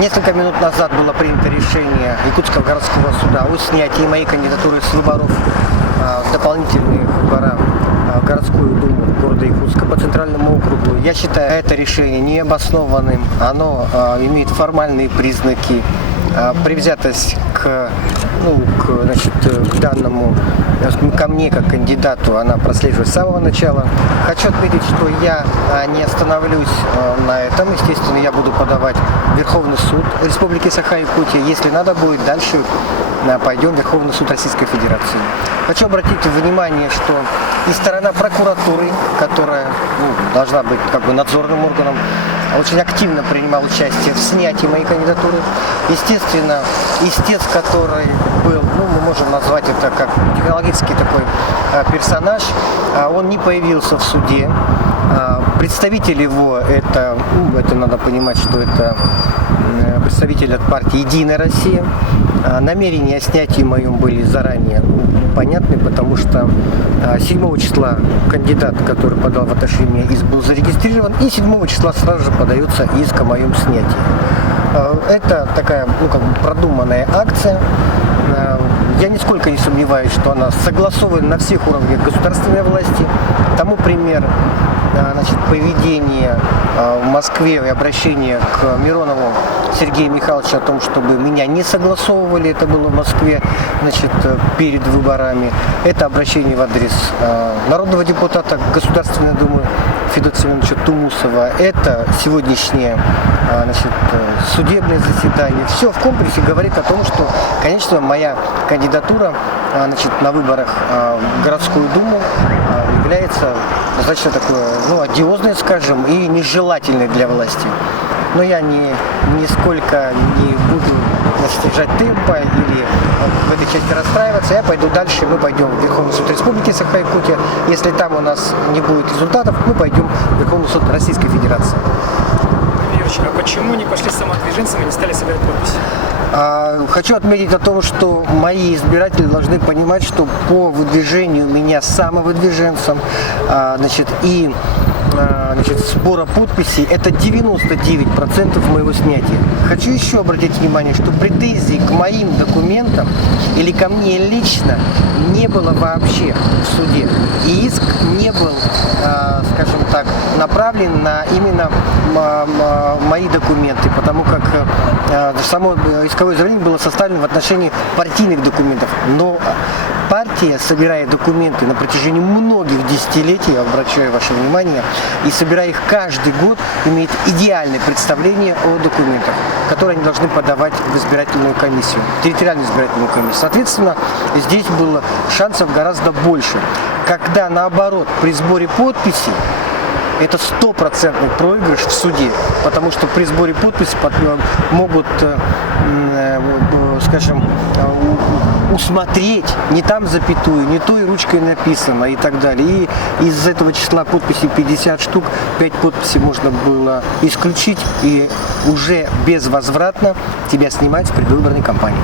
Несколько минут назад было принято решение Якутского городского суда о снятии моей кандидатуры с выборов дополнительных выборов в городскую думу города Якутска по центральному округу. Я считаю это решение необоснованным. Оно имеет формальные признаки. Привзятость к данному, ко мне как кандидату, она прослеживается с самого начала. Хочу отметить, что я не остановлюсь на этом. Естественно, я буду подавать в Верховный суд Республики Саха-Якутия. Если надо будет, дальше пойдем в Верховный суд Российской Федерации. Хочу обратить внимание, что и сторона прокуратуры, которая должна быть надзорным органом, очень активно принимал участие в снятии моей кандидатуры. Естественно, истец, который был, мы можем назвать это как технологический такой персонаж, он не появился в суде. Представитель его, это надо понимать, что это представитель от партии «Единая Россия». Намерения о снятии моем были заранее понятны, потому что 7 числа кандидат, который подал в отношении меня иск, был зарегистрирован, и 7 числа сразу же подается иск о моем снятии. Это такая продуманная акция. Я нисколько не сомневаюсь, что она согласована на всех уровнях государственной власти. Тому пример поведение в Москве и обращение к Миронову Сергею Михайловичу о том, чтобы меня не согласовывали, это было в Москве перед выборами. Это обращение в адрес народного депутата Государственной Думы Федота Семеновича Тумусова. Это сегодняшнее судебное заседание. Все в комплексе говорит о том, что, конечно, моя кандидатура на выборах в городскую думу является достаточно такой, одиозной, скажем, и нежелательной для власти. Но я нисколько не буду снижать темпа или в этой части расстраиваться. Я пойду дальше, мы пойдем в Верховный суд Республики Саха-Якутия. Если там у нас не будет результатов, мы пойдем в Верховный суд Российской Федерации. Юрьевич, а почему не пошли самодвиженцами и не стали собирать подписи? Хочу отметить о том, что мои избиратели должны понимать, что по выдвижению меня самовыдвиженцем и сбора подписей это 99% моего снятия. Хочу еще обратить внимание, что претензий к моим документам или ко мне лично не было вообще в суде. И иск не был, скажем так, направлен на именно мои документы, потому как само исковое заявление было составлено в отношении партийных документов. Но партия, собирая документы на протяжении многих десятилетий, я обращаю ваше внимание, и собирая их каждый год, имеет идеальное представление о документах, которые они должны подавать в избирательную комиссию, территориальную избирательную комиссию. Соответственно, здесь было шансов гораздо больше. Когда, наоборот, при сборе подписей, это 100% проигрыш в суде, потому что при сборе подписей могут, скажем, усмотреть, не там запятую, не той ручкой написано и так далее. И из этого числа подписей 50 штук, 5 подписей можно было исключить и уже безвозвратно тебя снимать в предвыборной кампании.